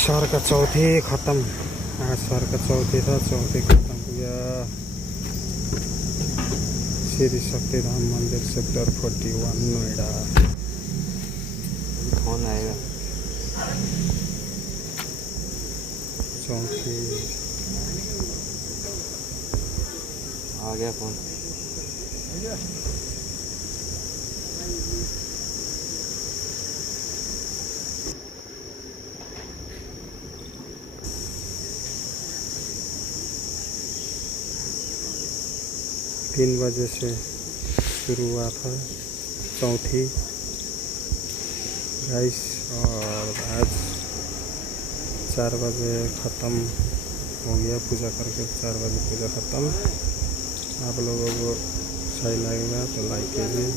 शहर का चौथी खत्म। आज शहर का चौथी था, चौथी खत्म हुआ। श्री शक्तिधाम मंदिर सेक्टर 41 नोएडा। फोन आएगा। चौथी आ गया फोन। 3 बजे से शुरू हुआ था चौथी गाइस, और आज 4 बजे ख़त्म हो गया। पूजा करके 4 बजे पूजा ख़त्म। आप लोगों को सही लगेगा तो लाइक कीजिए।